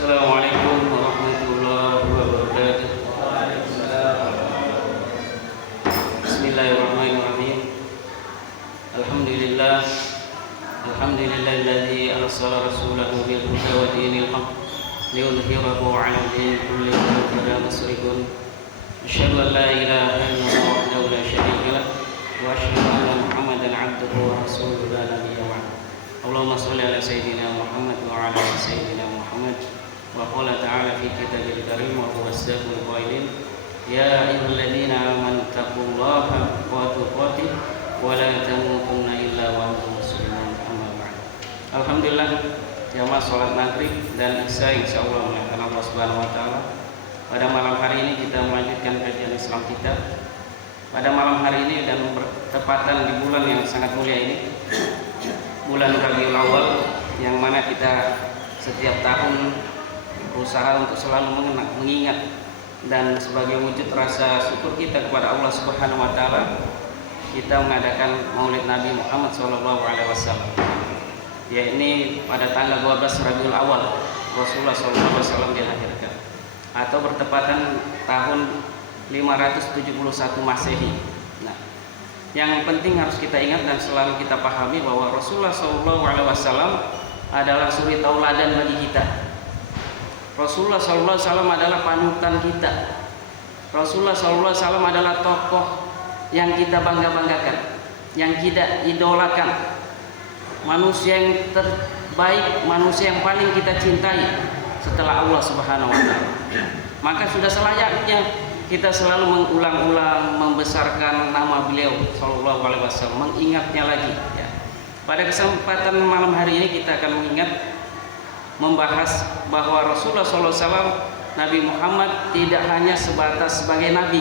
Assalamualaikum warahmatullahi wabarakatuh. Bismillahirrahmanirrahim. Alhamdulillah. Alhamdulillahilladzi arsala rasulahu bil huda wa dinil haqq liyudhhirahu 'ala dini kullihi walau kariha al-musyrikun. Asyhadu an la ilaha illallah wahdahu la syarika lah wa asyhadu anna Muhammadan 'abduhu wa rasuluhu la nabiyya ba'dahu. Allahumma shalli ala sayyidina Muhammad wa ala ali sayyidina Muhammad. Wa qala ta'ala fi kitabil karim wa huwa as-sadiqul qailin ya ayyuhalladzina amanu taqullaha wa tuqatih wa la tamutunna illa wa antum muslimun. Amma ba'd. Alhamdulillah, jamaah salat maghrib dan isya insyaallah oleh Allah Subhanahu wa taala. Pada malam hari ini kita melanjutkan kajian Islam kita. Pada malam hari ini dan bertepatan di bulan yang sangat mulia ini, bulan Rabiul Awal, yang mana kita setiap tahun berusaha untuk selalu mengingat dan sebagai wujud rasa syukur kita kepada Allah Subhanahu wa taala, kita mengadakan Maulid Nabi Muhammad SAW. Ya, ini pada tanggal 12 Rabiul Awal Rasulullah SAW dilahirkan, atau bertepatan tahun 571 Masehi. Nah, yang penting harus kita ingat dan selalu kita pahami bahwa Rasulullah SAW adalah suri tauladan bagi kita. Rasulullah SAW adalah panutan kita. Rasulullah SAW adalah tokoh yang kita bangga-banggakan, yang kita idolakan, manusia yang terbaik, manusia yang paling kita cintai setelah Allah Subhanahu wa taala. Maka sudah selayaknya kita selalu mengulang-ulang membesarkan nama beliau sallallahu alaihi wasallam, mengingatnya lagi ya. Pada kesempatan malam hari ini kita akan membahas bahwa Rasulullah SAW, Nabi Muhammad, tidak hanya sebatas sebagai nabi,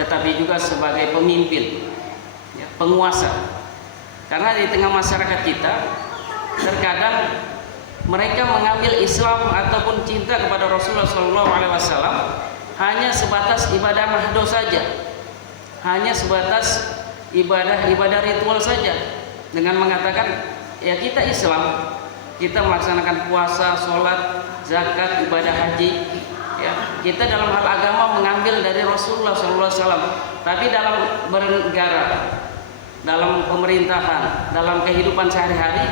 tetapi juga sebagai pemimpin ya, penguasa. Karena di tengah masyarakat kita terkadang mereka mengambil Islam ataupun cinta kepada Rasulullah SAW hanya sebatas ibadah mahdoh saja, hanya sebatas ibadah ritual saja, dengan mengatakan ya kita Islam, kita melaksanakan puasa, sholat, zakat, ibadah haji ya, kita dalam hal agama mengambil dari Rasulullah SAW. Tapi dalam bernegara, dalam pemerintahan, dalam kehidupan sehari-hari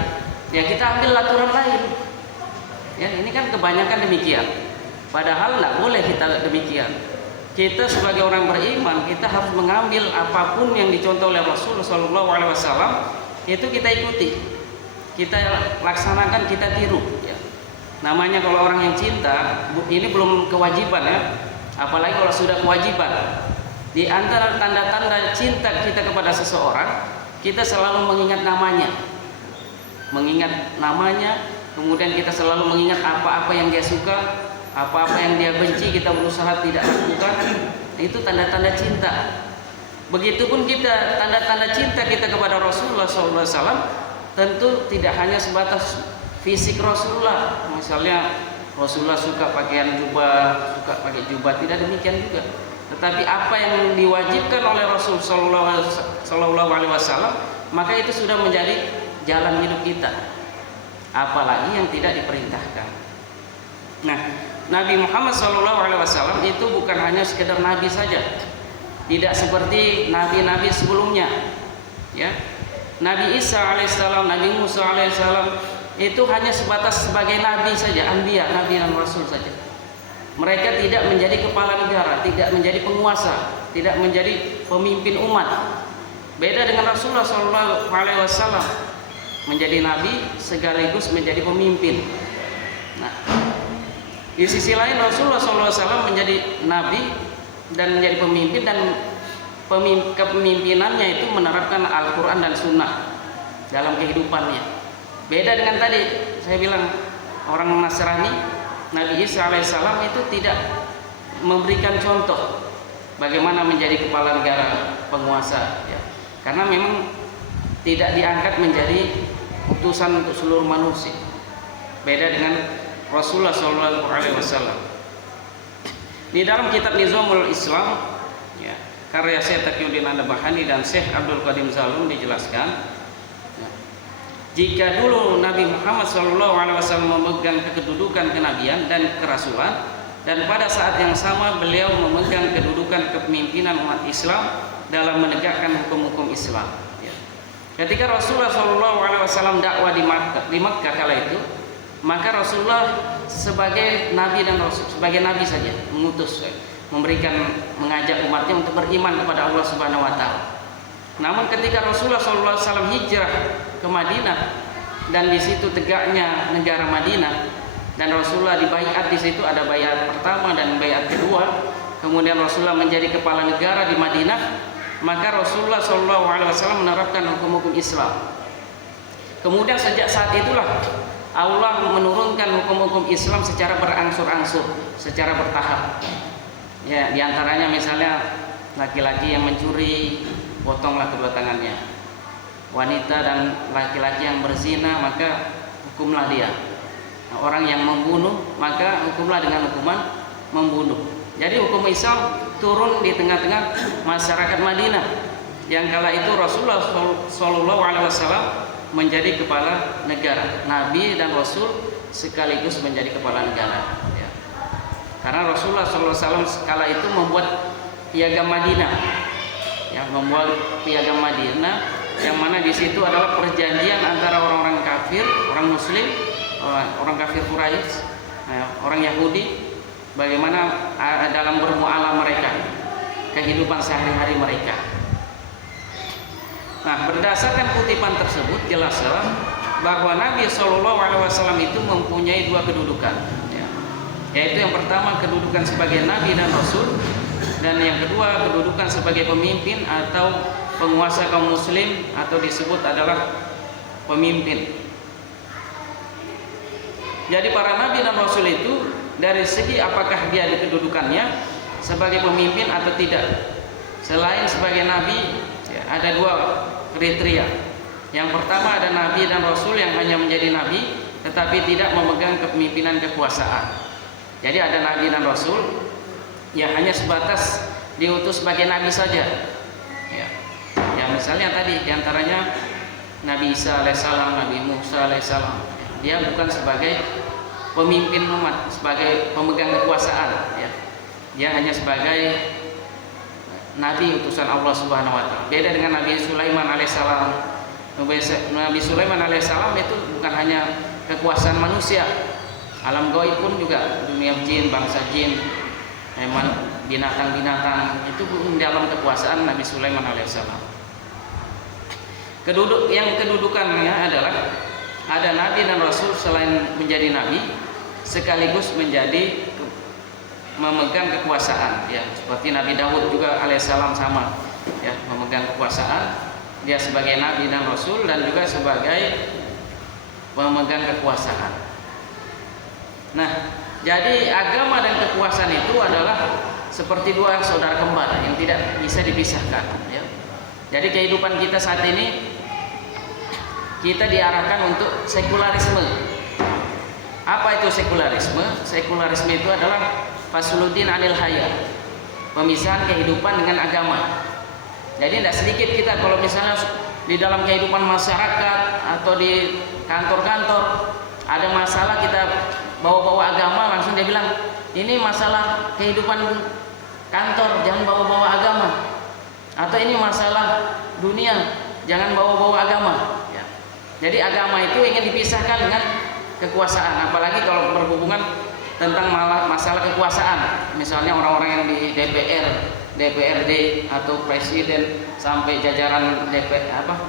ya kita ambil aturan lain ya. Ini kan kebanyakan demikian, padahal tidak boleh kita demikian. Kita sebagai orang beriman, kita harus mengambil apapun yang dicontoh oleh Rasulullah SAW, itu kita ikuti, kita laksanakan, kita tiru ya. Namanya kalau orang yang cinta, ini belum kewajiban ya, apalagi kalau sudah kewajiban. Di antara tanda-tanda cinta kita kepada seseorang, kita selalu mengingat namanya, kemudian kita selalu mengingat apa-apa yang dia suka, apa-apa yang dia benci, kita berusaha tidak lakukan. Itu tanda-tanda cinta. Begitupun kita, tanda-tanda cinta kita kepada Rasulullah SAW tentu tidak hanya sebatas fisik Rasulullah. Misalnya Rasulullah suka pakaian jubah, suka pakai jubah, tidak demikian juga. Tetapi apa yang diwajibkan oleh Rasul Sallallahu Alaihi Wasallam, maka itu sudah menjadi jalan hidup kita. Apalagi yang tidak diperintahkan. Nah, Nabi Muhammad Sallallahu Alaihi Wasallam itu bukan hanya sekedar nabi saja, tidak seperti nabi-nabi sebelumnya. Ya, Nabi Isa alaihissalam, Nabi Musa alaihissalam itu hanya sebatas sebagai nabi saja, anbiya, nabi dan rasul saja. Mereka tidak menjadi kepala negara, tidak menjadi penguasa, tidak menjadi pemimpin umat. Beda dengan Rasulullah SAW, menjadi nabi sekaligus menjadi pemimpin. Nah, di sisi lain Rasulullah SAW menjadi nabi dan menjadi pemimpin, dan kepemimpinannya itu menerapkan Al-Quran dan Sunnah dalam kehidupannya. Beda dengan tadi saya bilang orang Nasrani, Nabi Isa alaihissalam itu tidak memberikan contoh bagaimana menjadi kepala negara, penguasa ya. Karena memang tidak diangkat menjadi utusan untuk seluruh manusia. Beda dengan Rasulullah SAW. Di dalam kitab Nizamul Islam ya, karya Syekh Taqiyuddin An-Nabhani dan Syekh Abdul Qadim Zalum dijelaskan ya, Jika dulu Nabi Muhammad SAW memegang kedudukan kenabian dan kerasulan, dan pada saat yang sama beliau memegang kedudukan kepemimpinan umat Islam dalam menegakkan hukum-hukum Islam. Ya. Ketika Rasulullah SAW dakwah di Makkah kala itu, maka Rasulullah sebagai nabi dan rasul, sebagai nabi saja mengutus, mengajak umatnya untuk beriman kepada Allah Subhanahu wa taala. Namun ketika Rasulullah SAW hijrah ke Madinah dan di situ tegaknya negara Madinah, dan Rasulullah dibaiat di situ, ada baiat pertama dan baiat kedua, kemudian Rasulullah menjadi kepala negara di Madinah, maka Rasulullah SAW menerapkan hukum-hukum Islam. Kemudian sejak saat itulah Allah menurunkan hukum-hukum Islam secara berangsur-angsur, secara bertahap. Ya, diantaranya misalnya laki-laki yang mencuri, potonglah kedua tangannya. Wanita dan laki-laki yang berzina, maka hukumlah dia. Nah, orang yang membunuh, maka hukumlah dengan hukuman membunuh. Jadi hukum Islam turun di tengah-tengah masyarakat Madinah yang kala itu Rasulullah SAW menjadi kepala negara, Nabi dan Rasul sekaligus menjadi kepala negara. Ya. Karena Rasulullah SAW kala itu membuat piagam Madinah, yang membuat piagam Madinah, yang mana di situ adalah perjanjian antara orang-orang kafir, orang Muslim, orang kafir Quraisy, orang Yahudi, bagaimana dalam bermuamalah mereka, kehidupan sehari-hari mereka. Nah, berdasarkan kutipan tersebut jelaslah bahwa Nabi SAW itu mempunyai dua kedudukan, ya. Yaitu yang pertama kedudukan sebagai Nabi dan Rasul, dan yang kedua kedudukan sebagai pemimpin atau penguasa kaum muslim, atau disebut adalah pemimpin. Jadi para nabi dan rasul itu dari segi apakah dia di kedudukannya sebagai pemimpin atau tidak, selain sebagai nabi, ya, ada dua kriteria. Yang pertama ada nabi dan rasul yang hanya menjadi nabi tetapi tidak memegang kepemimpinan kekuasaan. Jadi ada nabi dan rasul yang hanya sebatas diutus sebagai nabi saja, ya. Ya, misalnya tadi diantaranya Nabi Isa alaihissalam, Nabi Musa alaihissalam, dia bukan sebagai pemimpin umat, sebagai pemegang kekuasaan, ya. Dia hanya sebagai nabi utusan Allah Subhanahu wa taala. Beda dengan Nabi Sulaiman alaihissalam. Nabi Sulaiman alaihissalam itu bukan hanya kekuasaan manusia, alam gaib pun juga, dunia jin, bangsa jin, binatang-binatang itu pun dalam kekuasaan Nabi Sulaiman alaihissalam. Kedudukannya adalah ada nabi dan rasul selain menjadi nabi sekaligus menjadi memegang kekuasaan, ya, seperti Nabi Daud juga alaihissalam sama, ya, memegang kekuasaan, dia sebagai nabi dan rasul dan juga sebagai pemegang kekuasaan. Nah, jadi agama dan kekuasaan itu adalah seperti dua saudara kembar yang tidak bisa dipisahkan, ya. Jadi kehidupan kita saat ini kita diarahkan untuk sekularisme. Apa itu sekularisme? Sekularisme itu adalah fasuluddin anil haya, pemisahan kehidupan dengan agama. Jadi tidak sedikit kita kalau misalnya di dalam kehidupan masyarakat atau di kantor-kantor ada masalah, kita bawa-bawa agama, langsung dia bilang ini masalah kehidupan kantor, jangan bawa-bawa agama. Atau ini masalah dunia, jangan bawa-bawa agama, ya. Jadi agama itu ingin dipisahkan dengan kekuasaan, apalagi kalau berhubungan tentang masalah kekuasaan. Misalnya orang-orang yang di DPR, DPRD atau presiden sampai jajaran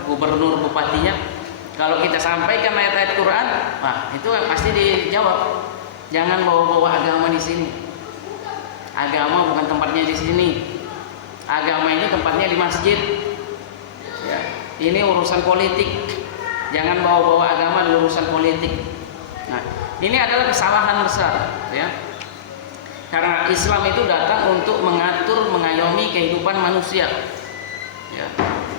gubernur, bupatinya, kalau kita sampaikan ayat-ayat Quran, nah itu pasti dijawab, jangan bawa-bawa agama di sini. Agama bukan tempatnya di sini. Agama ini tempatnya di masjid, ya. Ini urusan politik, jangan bawa-bawa agama di urusan politik. Nah, ini adalah kesalahan besar, ya. Karena Islam itu datang untuk mengatur, mengayomi kehidupan manusia, ya.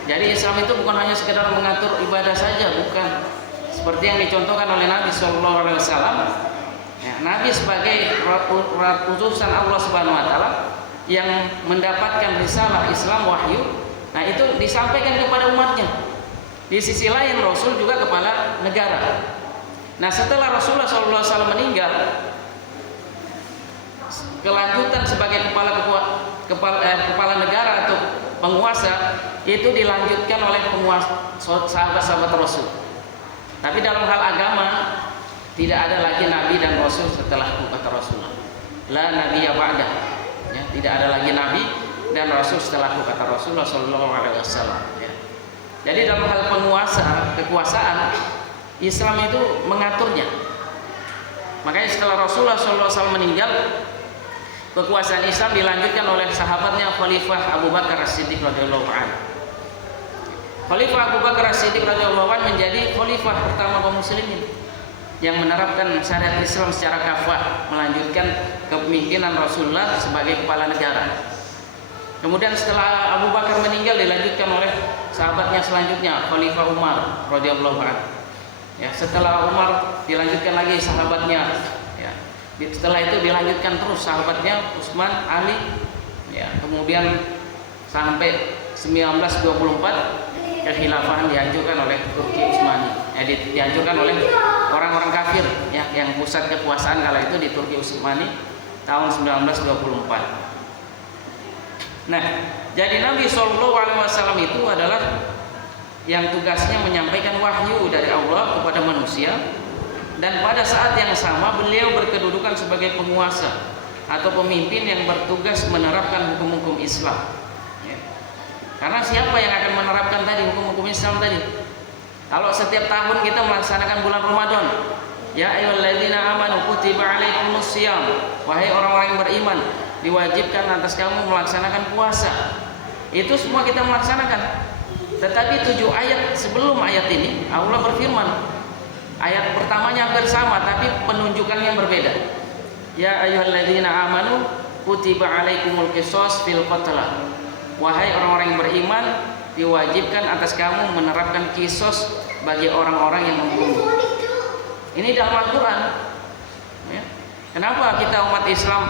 Jadi Islam itu bukan hanya sekedar mengatur ibadah saja, bukan. Seperti yang dicontohkan oleh Nabi SAW, ya, Nabi sebagai utusan Allah Subhanahu Wa Taala yang mendapatkan risalah Islam wahyu, nah itu disampaikan kepada umatnya. Di sisi lain Rasul juga kepala negara. Nah, setelah Rasulullah SAW meninggal, kelanjutan sebagai kepala negara atau penguasa itu dilanjutkan oleh sahabat-sahabat Rasul. Tapi dalam hal agama tidak ada lagi nabi dan rasul setelahku, kata Rasulullah. La nabiyya ba'dah. Ya, tidak ada lagi nabi dan rasul setelahku, kata Rasulullah sallallahu alaihi wasallam. Ya. Jadi dalam hal kekuasaan Islam itu mengaturnya. Makanya setelah Rasulullah sallallahu alaihi wasallam meninggal, kekuasaan Islam dilanjutkan oleh sahabatnya Khalifah Abu Bakar As-Siddiq radhiyallahu anhu. Khalifah Abu Bakar As-Siddiq radhiyallahu anhu menjadi khalifah pertama kaum muslimin yang menerapkan syariat Islam secara kafah, melanjutkan kepemimpinan Rasulullah sebagai kepala negara. Kemudian setelah Abu Bakar meninggal dilanjutkan oleh sahabatnya selanjutnya Khalifah Umar radhiyallahu anhu. Ya, setelah Umar dilanjutkan lagi sahabatnya. Ya, setelah itu dilanjutkan terus sahabatnya Utsman, Ali. Ya, kemudian sampai 1924 kekhilafahan dihancurkan oleh Turki Utsmani. Dihancurkan oleh orang-orang kafir ya, yang pusat kekuasaan kala itu di Turki Utsmani tahun 1924. Nah, jadi Nabi SAW itu adalah yang tugasnya menyampaikan wahyu dari Allah kepada manusia, dan pada saat yang sama beliau berkedudukan sebagai penguasa atau pemimpin yang bertugas menerapkan hukum-hukum Islam. Ya. Karena siapa yang akan menerapkan tadi hukum-hukum Islam tadi? Kalau setiap tahun kita melaksanakan bulan Ramadan, ya ayyuhalladzina amanu kutiba alaikumusiyam, wahai orang-orang yang beriman, diwajibkan atas kamu melaksanakan puasa. Itu semua kita melaksanakan. Tetapi 7 ayat sebelum ayat ini Allah berfirman, ayat pertamanya hampir sama tapi penunjukannya berbeda. Ya ayyuhalladzina amanu kutiba alaikumul qisas fil qatla, wahai orang-orang yang beriman, diwajibkan atas kamu menerapkan kisos bagi orang-orang yang membunuh. Ini dalam Al-Quran ya. Kenapa kita umat Islam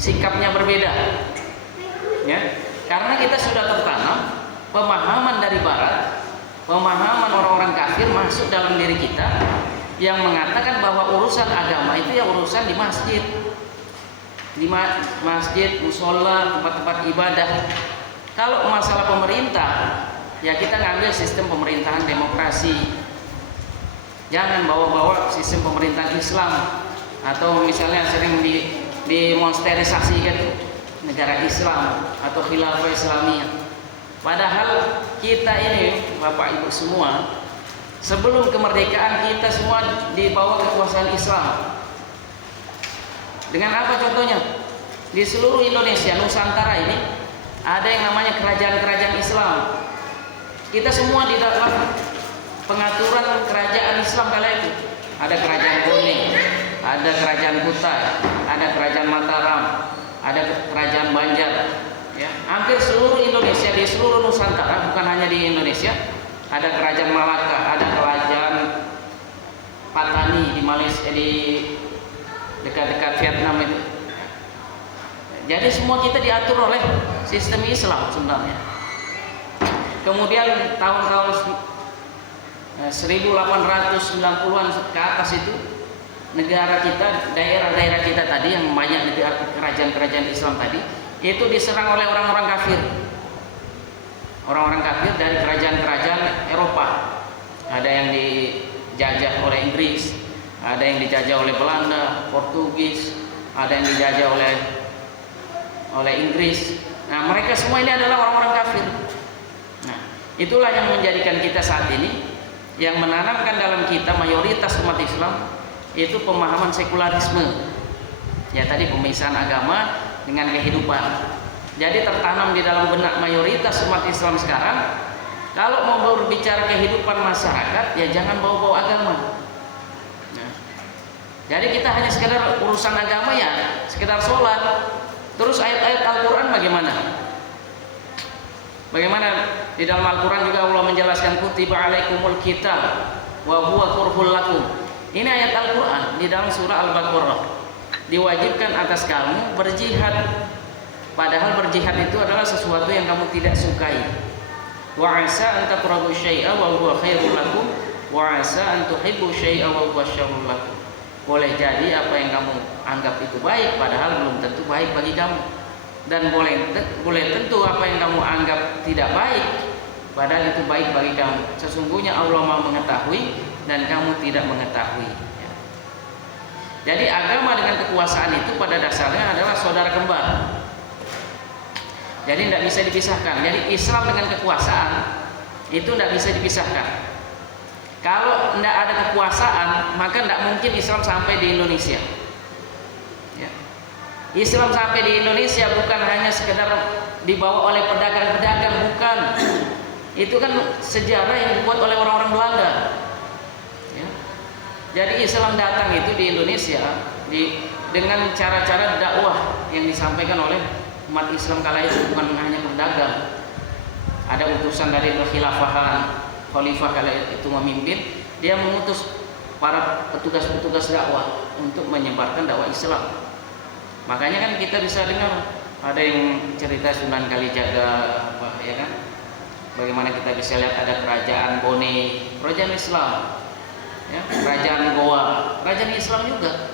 sikapnya berbeda? Ya, karena kita sudah tertanam pemahaman dari Barat, pemahaman orang-orang kafir masuk dalam diri kita yang mengatakan bahwa urusan agama itu ya urusan di masjid, musola, tempat-tempat ibadah. Kalau masalah pemerintah, ya kita ngambil sistem pemerintahan demokrasi. Jangan bawa-bawa sistem pemerintahan Islam, atau misalnya sering dimonsterisasikan negara Islam atau khilafah Islamiyah. Padahal kita ini Bapak Ibu semua, sebelum kemerdekaan kita semua di bawah kekuasaan Islam. Dengan apa contohnya? Di seluruh Indonesia, Nusantara ini ada yang namanya kerajaan-kerajaan Islam. Kita semua di dalam pengaturan kerajaan Islam kala itu. Ada kerajaan Kuning, ada kerajaan Kutai, ada kerajaan Mataram, ada kerajaan Banjar. Ya, hampir seluruh Indonesia, di seluruh Nusantara, bukan hanya di Indonesia, ada kerajaan Malaka, ada kerajaan Patani di Malaysia, di dekat-dekat Vietnam itu. Jadi semua kita diatur oleh sistem Islam sebenarnya. Kemudian tahun-tahun 1890-an ke atas itu, negara kita, daerah-daerah kita tadi yang banyak di kerajaan-kerajaan Islam tadi, itu diserang oleh orang-orang kafir. Orang-orang kafir dari kerajaan-kerajaan Eropa. Ada yang dijajah oleh Inggris, ada yang dijajah oleh Belanda, Portugis, ada yang dijajah oleh Inggris. Nah, mereka semua ini adalah orang-orang kafir. Nah, itulah yang menjadikan kita saat ini, yang menanamkan dalam kita mayoritas umat Islam itu pemahaman sekularisme. Ya tadi pemisahan agama dengan kehidupan. Jadi tertanam di dalam benak mayoritas umat Islam sekarang, kalau mau berbicara kehidupan masyarakat ya jangan bawa-bawa agama. Nah, jadi kita hanya sekedar urusan agama ya, sekedar sholat. Terus ayat-ayat Al-Quran bagaimana? Bagaimana di dalam Al-Quran juga Allah menjelaskan kutiba alaikumul qital wa huwa kurhul lakum. Ini ayat Al-Quran di dalam surah Al-Baqarah. Diwajibkan atas kamu berjihad, padahal berjihad itu adalah sesuatu yang kamu tidak sukai. Wa 'asa an takrahu syai'a wa huwa khairul lakum wa 'asa an tuhibbu syai'a wa huwa syarrul lakum. Boleh jadi apa yang kamu anggap itu baik padahal belum tentu baik bagi kamu. Dan boleh tentu apa yang kamu anggap tidak baik padahal itu baik bagi kamu. Sesungguhnya Allah Maha mengetahui dan kamu tidak mengetahui. Jadi agama dengan kekuasaan itu pada dasarnya adalah saudara kembar. Jadi tidak bisa dipisahkan. Jadi Islam dengan kekuasaan itu tidak bisa dipisahkan. Kalau tidak ada kekuasaan, maka tidak mungkin Islam sampai di Indonesia. Ya. Islam sampai di Indonesia bukan hanya sekedar dibawa oleh pedagang-pedagang, bukan. Itu kan sejarah yang dibuat oleh orang-orang Belanda. Ya. Jadi Islam datang itu di Indonesia dengan cara-cara dakwah yang disampaikan oleh umat Islam kala itu, bukan hanya pedagang. Ada utusan dari kekhilafahan, khalifah kala itu memimpin, dia mengutus para petugas-petugas dakwah untuk menyebarkan dakwah Islam. Makanya kan kita bisa dengar ada yang cerita Sunan Kalijaga, ya kan? Bagaimana kita bisa lihat ada kerajaan Bone, kerajaan Islam, ya, kerajaan Goa, kerajaan Islam juga.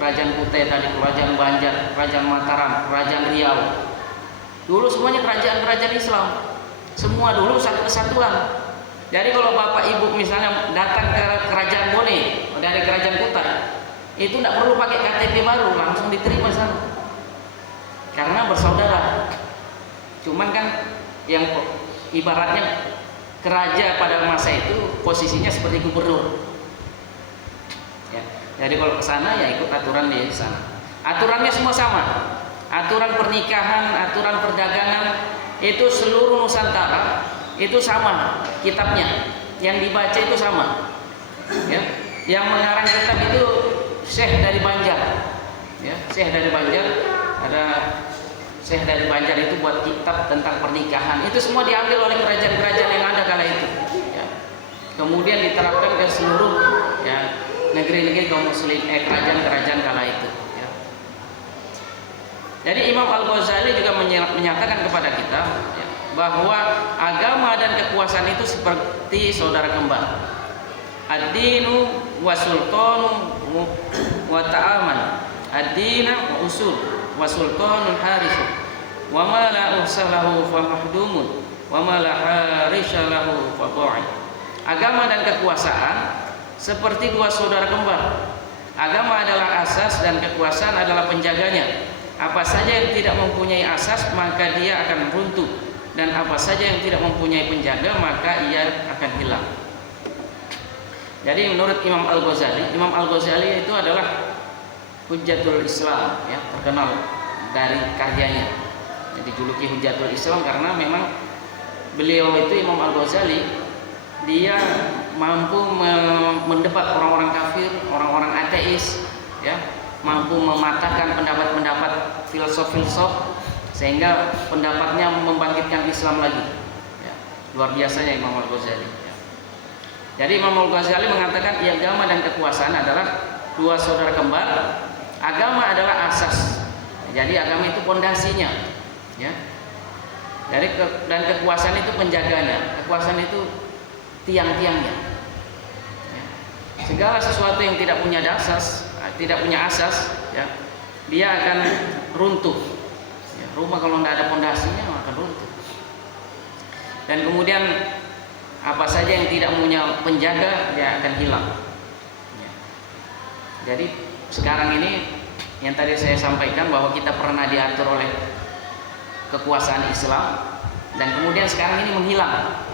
Kerajaan Kutai tadi, kerajaan Banjar, kerajaan Mataram, kerajaan Riau. Dulu semuanya kerajaan-kerajaan Islam. Semua dulu satu kesatuan. Jadi kalau bapak ibu misalnya datang ke kerajaan Bone dari kerajaan Kutai, itu tidak perlu pakai KTP baru, langsung diterima sana. Karena bersaudara. Cuman kan yang ibaratnya keraja pada masa itu posisinya seperti gubernur. Jadi kalau ke sana ya ikut aturan di sana. Aturannya semua sama. Aturan pernikahan, aturan perdagangan itu seluruh Nusantara itu sama kitabnya. Yang dibaca itu sama. Ya. Yang mengarang kitab itu Syekh dari Banjar. Ya, Syekh dari Banjar, ada Syekh dari Banjar itu buat kitab tentang pernikahan. Itu semua diambil oleh kerajaan-kerajaan yang ada kala itu. Ya. Kemudian diterapkan ke seluruh ya negeri-negeri kaum muslim, kerajaan-kerajaan kala itu. Ya. Jadi Imam Al-Ghazali juga menyatakan kepada kita ya, bahwa agama dan kekuasaan itu seperti saudara kembar. Ad-dinu wa sultanu wa ta'aman. Ad-dina wa usul wa sultanul harisu. Wa ma la uhsalahu fa mahdumun wa ma la harisha lahu fa dha'i. Agama dan kekuasaan seperti dua saudara kembar. Agama adalah asas dan kekuasaan adalah penjaganya. Apa saja yang tidak mempunyai asas maka dia akan runtuh, dan apa saja yang tidak mempunyai penjaga maka ia akan hilang. Jadi menurut Imam Al-Ghazali itu adalah Hujjatul Islam, ya, terkenal dari karyanya. Jadi dijuluki Hujjatul Islam karena memang beliau itu Imam Al-Ghazali dia mampu mendebat orang-orang kafir, orang-orang ateis, ya, mampu mematahkan pendapat-pendapat filsuf-filsuf sehingga pendapatnya membangkitkan Islam lagi. Ya, luar biasanya Imam Al-Ghazali. Ya. Jadi Imam Al-Ghazali mengatakan agama dan kekuasaan adalah dua saudara kembar. Agama adalah asas. Jadi agama itu pondasinya. Ya. Dan kekuasaan itu penjaganya. Kekuasaan itu tiang-tiangnya. Ya. Segala sesuatu yang tidak punya asas, ya, dia akan runtuh. Ya, rumah kalau tidak ada pondasinya akan runtuh. Dan kemudian apa saja yang tidak punya penjaga dia akan hilang. Ya. Jadi sekarang ini yang tadi saya sampaikan bahwa kita pernah diatur oleh kekuasaan Islam dan kemudian sekarang ini menghilang.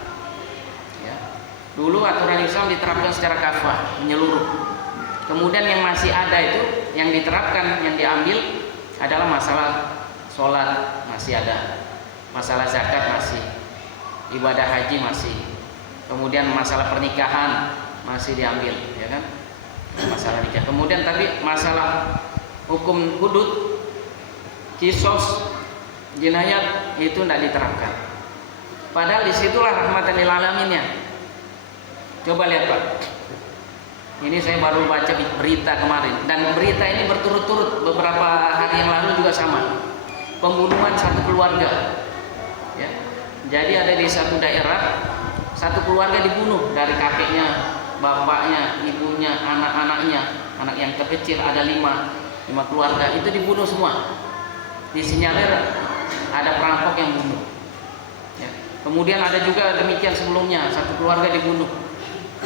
Dulu aturan Islam diterapkan secara kafah, menyeluruh. Kemudian yang masih ada itu, yang diterapkan, yang diambil adalah masalah sholat masih ada, masalah zakat masih, ibadah haji masih, kemudian masalah pernikahan masih diambil, ya kan? Masalah nikah. Kemudian tapi masalah hukum hudud, kisos, jinayat itu tidak diterapkan. Padahal disitulah rahmatan lil alaminnya. Coba lihat Pak, ini saya baru baca berita kemarin, dan berita ini berturut-turut beberapa hari yang lalu juga sama, pembunuhan satu keluarga, ya, Jadi ada di satu daerah, satu keluarga dibunuh, dari kakeknya, bapaknya, ibunya, anak-anaknya. Anak yang terkecil ada lima keluarga itu dibunuh semua. Disinyalir ada perampok yang bunuh. Ya. Kemudian ada juga demikian sebelumnya, satu keluarga dibunuh,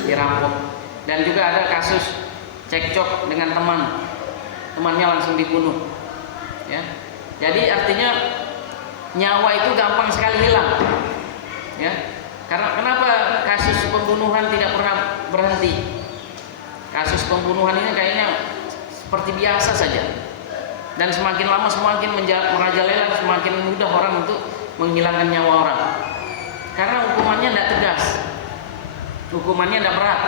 dirampok. Dan juga ada kasus cekcok dengan temannya langsung dibunuh. Ya. Jadi artinya nyawa itu gampang sekali hilang. Ya. Karena kenapa kasus pembunuhan tidak pernah berhenti? Kasus pembunuhan ini kayaknya seperti biasa saja. Dan semakin lama semakin merajalela, semakin mudah orang untuk menghilangkan nyawa orang. Karena hukumannya tidak tegas, hukumannya tidak berat,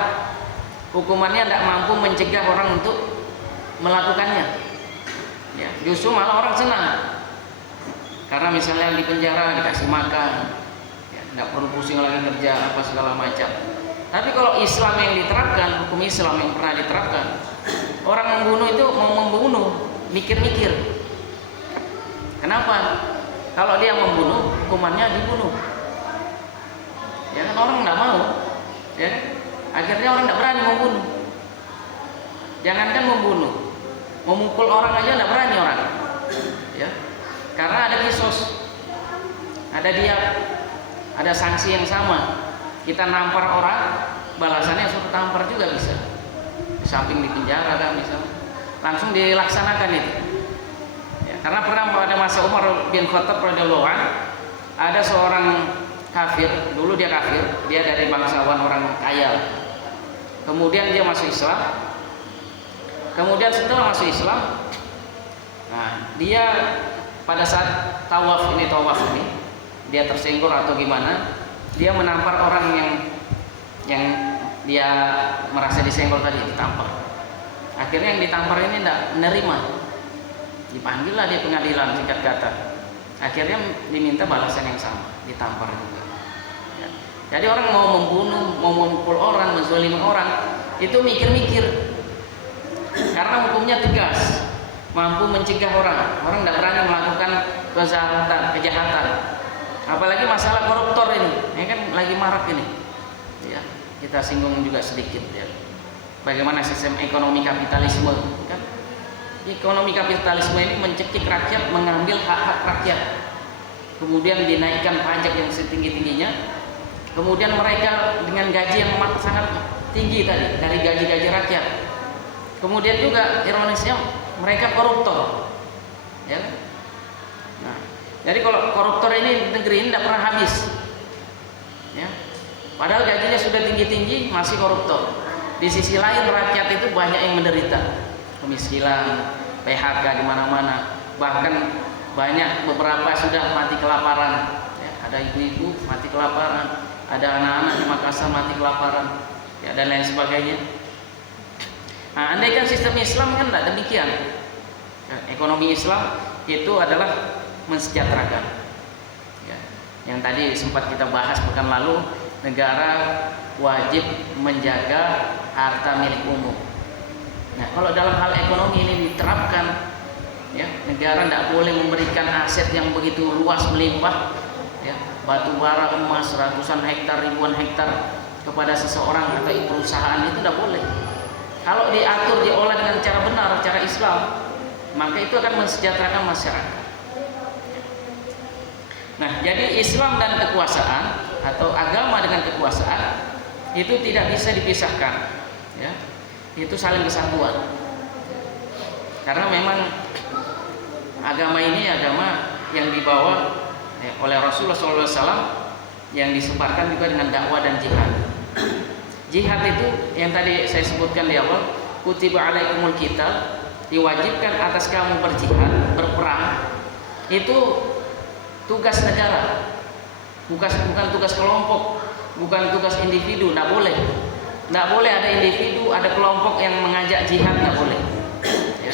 hukumannya tidak mampu mencegah orang untuk melakukannya. Ya, justru malah orang senang. Karena misalnya di penjara dikasih makan, ya, tidak perlu pusing lagi kerja apa segala macam. Tapi kalau Islam yang diterapkan, hukum Islam yang pernah diterapkan, orang membunuh itu mau membunuh, mikir-mikir. Kenapa? Kalau dia membunuh, hukumannya dibunuh. Ya kan orang tidak mau, ya kan? Akhirnya orang tidak berani membunuh. Jangankan membunuh, memukul orang aja tidak berani orang. Ya, karena ada kisos, ada diat, ada sanksi yang sama. Kita nampar orang, balasannya suruh tampar juga bisa. Di samping di penjara kan misalnya, langsung dilaksanakan itu. Ya, karena pernah pada masa Umar bin Khattab radhiyallahu anhu, ada seorang kafir, dulu dia kafir, dia dari bangsawan orang kaya. Kemudian dia masuk Islam. Kemudian setelah masuk Islam, nah dia pada saat tawaf ini, dia tersinggung atau gimana, dia menampar orang yang dia merasa disenggol tadi, ditampar. Akhirnya yang ditampar ini tidak menerima, dipanggillah di pengadilan, singkat kata. Akhirnya diminta balasan yang sama, ditampar juga. Ya. Jadi orang mau membunuh, mau memukul orang, menzalimi orang, itu mikir-mikir. Karena hukumnya tegas, mampu mencegah orang. Orang tidak berani melakukan kejahatan. Apalagi masalah koruptor ini kan lagi marak ini. Ya, kita singgung juga sedikit ya. Bagaimana sistem ekonomi kapitalisme kan? Ekonomi kapitalisme ini mencekik rakyat, mengambil hak-hak rakyat. Kemudian dinaikkan pajak yang setinggi-tingginya. Kemudian mereka dengan gaji yang sangat tinggi tadi dari gaji-gaji rakyat. Kemudian juga ironisnya mereka koruptor. Ya. Nah, jadi kalau koruptor ini negeri ini tidak pernah habis. Ya. Padahal gajinya sudah tinggi-tinggi masih koruptor. Di sisi lain rakyat itu banyak yang menderita, kemiskinan, PHK di mana-mana. Bahkan banyak beberapa sudah mati kelaparan. Ya, ada ibu-ibu mati kelaparan, ada anak-anak di Makassar mati kelaparan, ya, dan lain sebagainya. Nah, andai kan sistem Islam kan tidak demikian. Ekonomi Islam itu adalah mensejahterakan. Ya. Yang tadi sempat kita bahas pekan lalu, negara wajib menjaga harta milik umum. Nah, kalau dalam hal ekonomi ini diterapkan, ya, negara tidak boleh memberikan aset yang begitu luas melimpah, ya, batu bara, emas, ratusan hektar, ribuan hektar kepada seseorang atau perusahaan, itu tidak boleh. Kalau diatur, diolah dengan cara benar, cara Islam, maka itu akan mensejahterakan masyarakat. Nah, jadi Islam dan kekuasaan atau agama dengan kekuasaan itu tidak bisa dipisahkan, ya. Itu saling kesatuan. Karena memang agama ini agama yang dibawa oleh Rasulullah SAW, yang disebarkan juga dengan dakwah dan jihad. Jihad itu yang tadi saya sebutkan di awal, kutiba alaikumul qital, diwajibkan atas kamu berjihad, berperang. Itu tugas negara, bukan tugas kelompok, bukan tugas individu. Tidak boleh ada individu, ada kelompok yang mengajak jihad, tidak boleh. Ya.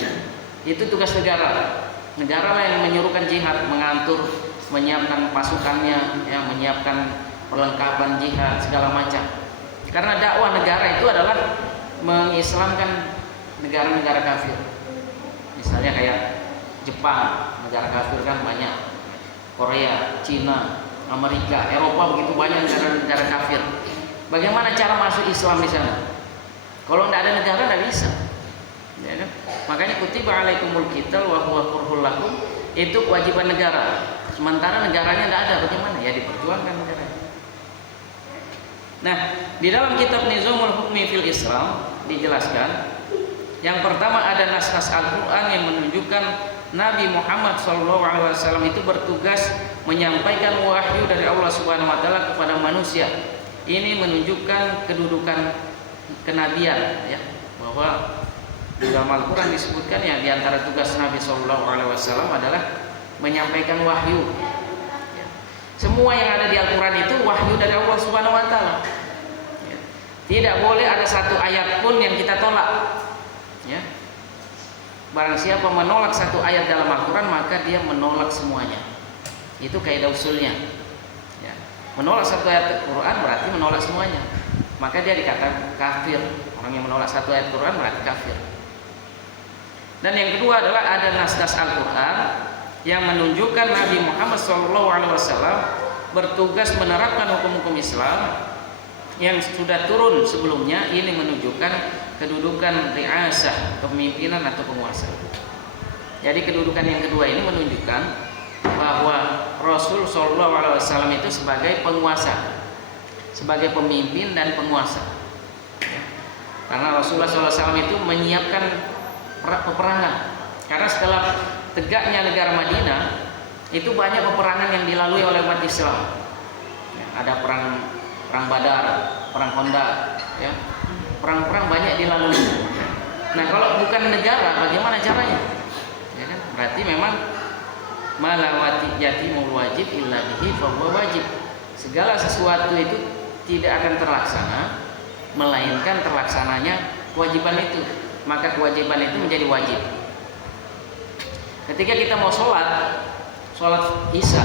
Itu tugas negara. Negara lah yang menyuruhkan jihad, mengatur, menyiapkan pasukannya, ya, menyiapkan perlengkapan jihad segala macam. Karena dakwah negara itu adalah mengislamkan negara-negara kafir. Misalnya kayak Jepang, negara kafir kan banyak. Korea, Cina, Amerika, Eropa begitu banyak negara-negara kafir. Bagaimana cara masuk Islam di sana? Kalau tidak ada negara tidak bisa. Ya kan? Makanya kutiba alaikumul qital wa huwa kurhul lakum, itu kewajiban negara. Sementara negaranya tidak ada, bagaimana? Ya diperjuangkan negaranya. Nah, di dalam kitab Nizamul Hukmi fil Islam dijelaskan, yang pertama ada nas-nas Al-Quran yang menunjukkan Nabi Muhammad SAW itu bertugas menyampaikan wahyu dari Allah Subhanahu Wa Taala kepada manusia. Ini menunjukkan kedudukan kenabian, ya, bahwa di dalam Al-Quran disebutkan ya di antara tugas Nabi SAW adalah menyampaikan wahyu. Semua yang ada di Al-Quran itu wahyu dari Allah Subhanahu Wa Taala. Tidak boleh ada satu ayat pun yang kita tolak. Ya. Barang siapa menolak satu ayat dalam Al-Quran, maka dia menolak semuanya. Itu kaidah usulnya. Ya. Menolak satu ayat Al-Quran berarti menolak semuanya. Maka dia dikatakan kafir. Orang yang menolak satu ayat Al-Quran berarti kafir. Dan yang kedua adalah ada nas-nas Al-Quran yang menunjukkan Nabi Muhammad SAW bertugas menerapkan hukum-hukum Islam yang sudah turun sebelumnya. Ini menunjukkan kedudukan riasah, kepemimpinan atau penguasa. Jadi kedudukan yang kedua ini menunjukkan bahwa Rasul SAW itu sebagai penguasa, sebagai pemimpin dan penguasa. Karena Rasulullah SAW itu menyiapkan peperangan. Karena setelah tegaknya negara Madinah, itu banyak peperangan yang dilalui oleh umat Islam. Ada perang Badar, perang Khandaq, ya. Perang-perang banyak dilalui. Nah, kalau bukan negara, bagaimana caranya? Ya kan? Berarti memang malawati yatimul wajib illa bihi fahuwa wajib. Segala sesuatu itu tidak akan terlaksana melainkan terlaksananya kewajiban itu. Maka kewajiban itu menjadi wajib. Ketika kita mau sholat Isya,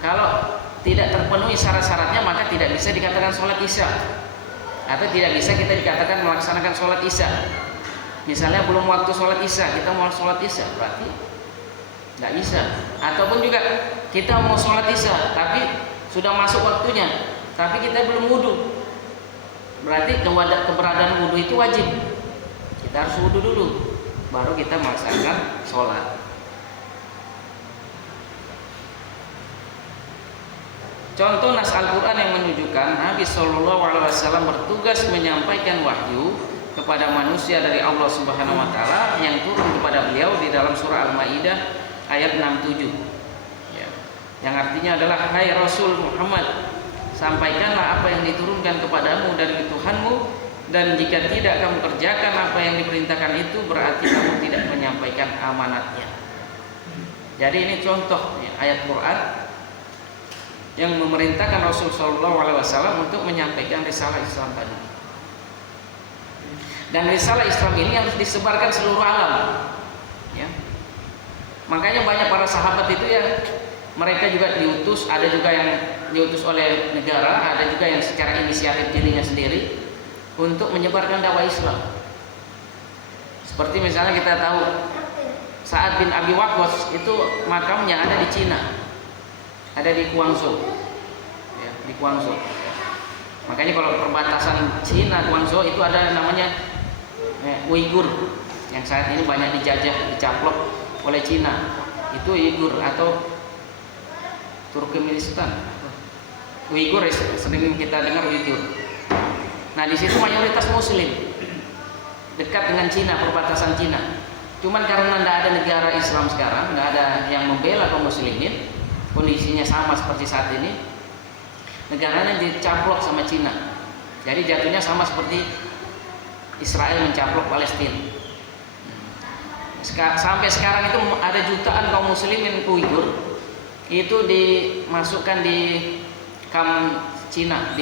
kalau tidak terpenuhi syarat-syaratnya maka tidak bisa dikatakan sholat Isya, atau tidak bisa kita dikatakan melaksanakan sholat Isya. Misalnya belum waktu sholat Isya, kita mau sholat Isya, berarti nggak bisa. Ataupun juga kita mau sholat Isya tapi sudah masuk waktunya, tapi kita belum wudhu, berarti keberadaan wudhu itu wajib. Kita harus wudhu dulu, baru kita melaksanakan sholat. Contoh nas Al-Quran yang menunjukkan Nabi SAW bertugas menyampaikan wahyu kepada manusia dari Allah Subhanahu Wa Taala yang turun kepada beliau di dalam surah Al-Maidah ayat 67, ya. Yang artinya adalah, hai Rasul Muhammad, sampaikanlah apa yang diturunkan kepadamu dari Tuhanmu, dan jika tidak kamu kerjakan apa yang diperintahkan itu, berarti kamu tidak menyampaikan amanatnya. Jadi ini contoh ya, ayat Quran yang memerintahkan Rasul SAW untuk menyampaikan risalah Islam tadi. Dan risalah Islam ini harus disebarkan seluruh alam, ya. Makanya banyak para sahabat itu ya, mereka juga diutus, ada juga yang diutus oleh negara, ada juga yang secara inisiatif dirinya sendiri untuk menyebarkan dakwah Islam. Seperti misalnya kita tahu Sa'ad bin Abi Waqqas itu makamnya ada di Cina, ada di Guangzhou, ya, di Guangzhou. Makanya kalau perbatasan Cina Guangzhou itu ada namanya Uighur, yang saat ini banyak dijajah, dicaplok oleh Cina. Itu Uighur atau Turkmenistan. Uighur sering kita dengar Uighur. Nah, di situ mayoritas Muslim, dekat dengan Cina, perbatasan Cina. Cuman karena tidak ada negara Islam sekarang, tidak ada yang membela kaum Muslimin, kondisinya sama seperti saat ini, negaranya dicaplok sama Cina. Jadi jatuhnya sama seperti Israel mencaplok Palestina. Sampai sekarang itu ada jutaan kaum muslimin Uighur itu dimasukkan di kamp Cina,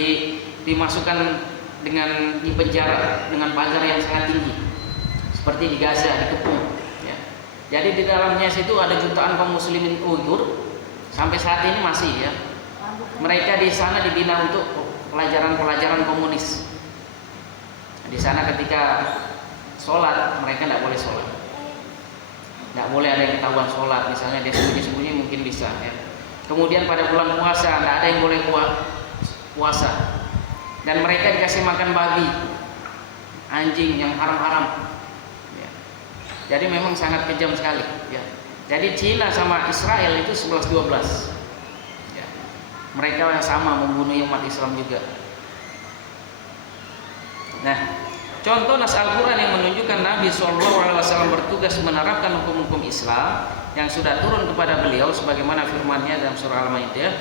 dimasukkan dengan di penjara dengan pagar yang sangat tinggi, seperti di Gaza, dikepung. Ya. Jadi di dalamnya situ ada jutaan kaum muslimin Uighur, sampai saat ini masih ya. Mereka di sana dibina untuk pelajaran-pelajaran komunis. Di sana ketika sholat mereka tidak boleh sholat, tidak boleh ada yang ketahuan sholat. Misalnya dia sembunyi-sembunyi mungkin bisa ya. Kemudian pada bulan puasa tidak ada yang boleh puasa. Dan mereka dikasih makan babi, anjing yang haram-haram. Ya. Jadi memang sangat kejam sekali. Ya. Jadi Cina sama Israel itu 11-12. Ya. Mereka yang sama membunuh umat Islam juga. Nah, contoh nas Al-Quran yang menunjukkan Nabi SAW bertugas menerapkan hukum-hukum Islam yang sudah turun kepada beliau, sebagaimana firman-Nya dalam surah Al-Maidah,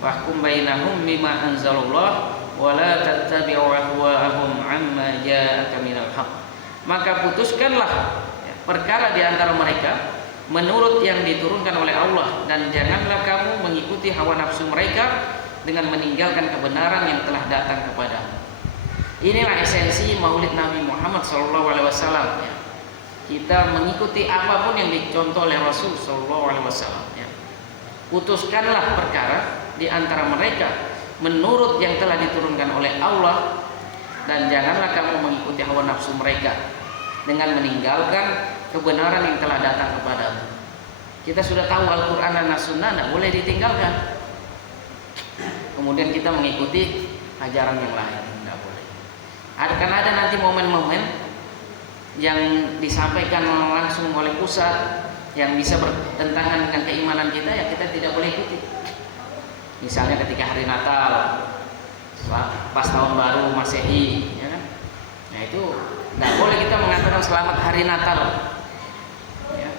"Wahkum bainahum bima anzalallah wa la tattabi'u ahwa'ahum 'amma ja'aka minal haqq." Maka putuskanlah perkara di antara mereka menurut yang diturunkan oleh Allah, dan janganlah kamu mengikuti hawa nafsu mereka dengan meninggalkan kebenaran yang telah datang kepadamu. Inilah esensi Maulid Nabi Muhammad SAW. Ya. Kita mengikuti apapun yang dicontoh oleh Rasul SAW. Ya. Putuskanlah perkara di antara mereka menurut yang telah diturunkan oleh Allah, dan janganlah kamu mengikuti hawa nafsu mereka dengan meninggalkan kebenaran yang telah datang kepadamu. Kita sudah tahu Al-Quran dan As-Sunnah tidak boleh ditinggalkan. Kemudian kita mengikuti ajaran yang lain. Akan ada nanti momen-momen yang disampaikan langsung oleh pusat yang bisa bertentangan dengan keimanan kita, ya kita tidak boleh ikuti. Misalnya ketika hari Natal, pas tahun baru Masehi, ya kan? Nah itu nggak boleh kita mengatakan selamat hari Natal. Ya.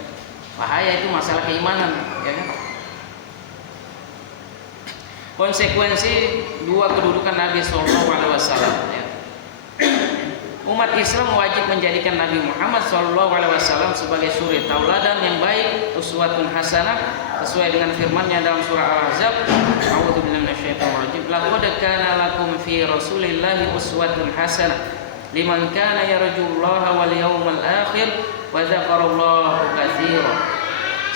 Bahaya, itu masalah keimanan, ya kan? Konsekuensi dua kedudukan Nabi SAW. Ya. Umat Islam wajib menjadikan Nabi Muhammad SAW sebagai suri tauladan yang baik, uswatun hasanah, sesuai dengan firman-Nya dalam surah Al-Ahzab, "A'udzubillahi minasyaitonir rajim. Laqad kana lakum fi Rasulillahi uswatun hasanah liman kana yarjullaha wal yawmal akhir wa dzakarallaha katsiran."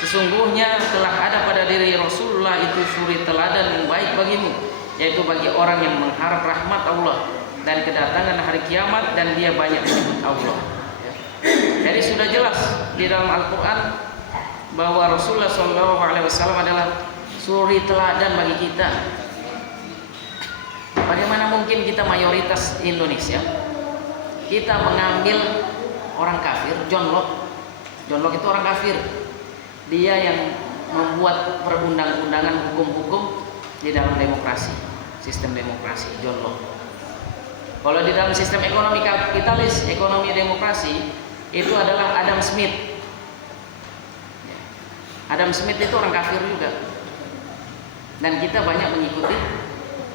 Sesungguhnya telah ada pada diri Rasulullah itu suri teladan yang baik bagimu, yaitu bagi orang yang mengharap rahmat Allah dan kedatangan hari kiamat, dan dia banyak menyebut Allah. Jadi sudah jelas di dalam Al-Quran bahwa Rasulullah SAW adalah suri teladan bagi kita. Bagaimana mungkin kita mayoritas Indonesia kita mengambil orang kafir, John Locke. John Locke itu orang kafir. Dia yang membuat perundang-undangan hukum-hukum di dalam demokrasi, sistem demokrasi, John Locke. Kalau di dalam sistem ekonomi kapitalis, ekonomi demokrasi, itu adalah Adam Smith. Adam Smith itu orang kafir juga. Dan kita banyak mengikuti